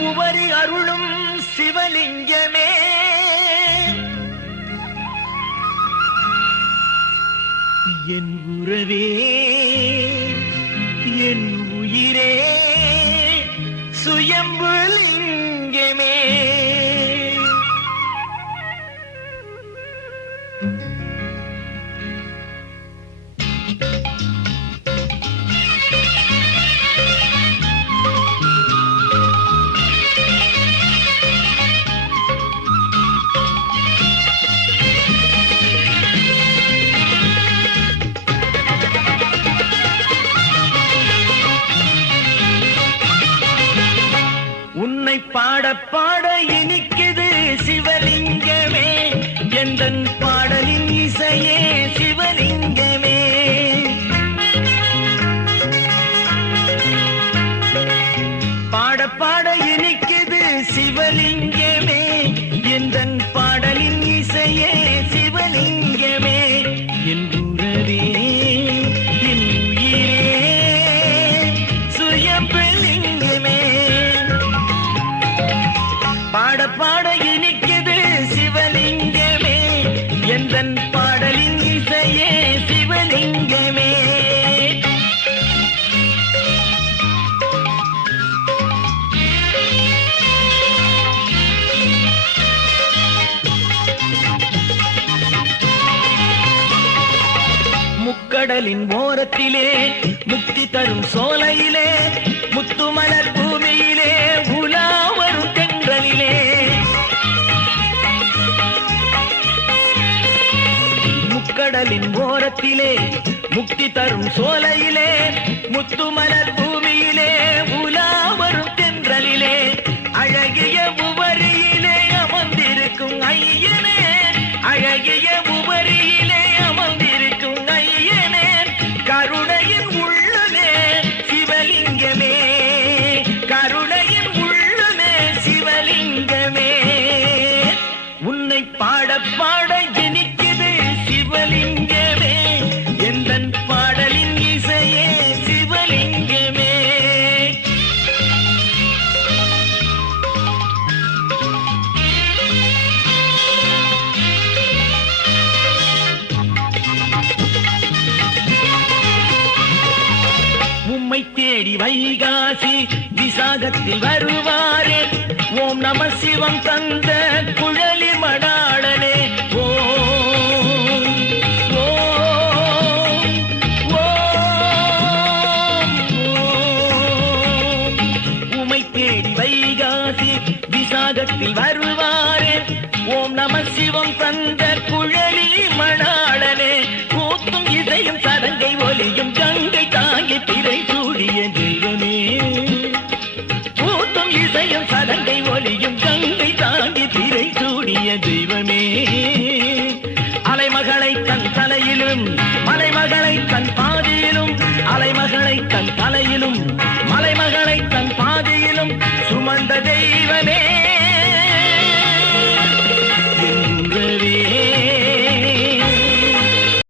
உவரி அருளும் சிவலிங்கமே என் உறவே என் உயிரே சுயம்புலிங்கமே உன்னை பாட பாட இனிக்குது சிவலிங்கமே எந்தன் பாடலின் இசையே சிவலிங்கமே பாட பாட இனிக்குது சிவலிங்கமே எந்தன் பாடலின் இசையே சிவலிங்கமே என் உறவே என் உயிரே சுயம்புலிங்கமே பாட பாட இனிக்குது சிவலிங்கமே எந்தன் பாடலின் இசையே சிவலிங்கமே முக்கடலின் ஓரத்திலே முக்தி தரும் சோலையிலே முத்துமலர் பூமியிலே உலா வரும் தென்றலிலே முக்கடலின் ஓரத்திலே முக்தி தரும் சோலையிலே முத்துமலர் பூமியிலே உலா வரும் தென்றலிலே அழகிய உவரியிலே அமர்ந்திருக்கும் ஐயனே அழகிய உவரியிலே அமர்ந்திருக்கும் ஐயனே கருணையின் உள்ளமே சிவலிங்கமே கருணையின் உள்ளமே சிவலிங்கமே உன்னை பாட பாட இனிக்குது சிவலிங்கமே எந்தன் பாடலின் இசையே சிவலிங்கமே உம்மை தேடி வைகாசி விசாகத்தில் வருவாரே ஓம் நம சிவம் தந்த குழலி மடாளனே ஓம் ஓம் ஓம் உம்மை தேடி வைகாசி விசாகத்தில் வருவாரே ஓம் நம சிவம் தந்த குழலி மடாளனே கூத்தும் இசையும்